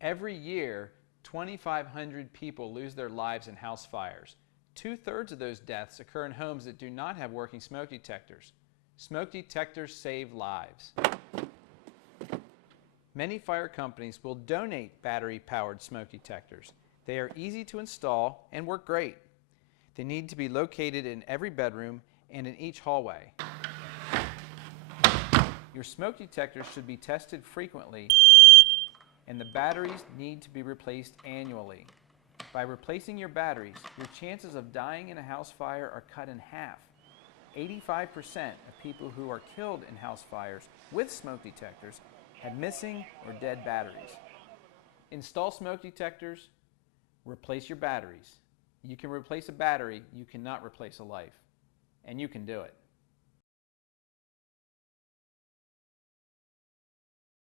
Every year, 2,500 people lose their lives in house fires. 2/3 of those deaths occur in homes that do not have working smoke detectors. Smoke detectors save lives. Many fire companies will donate battery-powered smoke detectors. They are easy to install and work great. They need to be located in every bedroom and in each hallway. Your smoke detectors should be tested frequently, and the batteries need to be replaced annually. By replacing your batteries, your chances of dying in a house fire are cut in half. 85% of people who are killed in house fires with smoke detectors had missing or dead batteries. Install smoke detectors, replace your batteries. You can replace a battery, you cannot replace a life, and you can do it.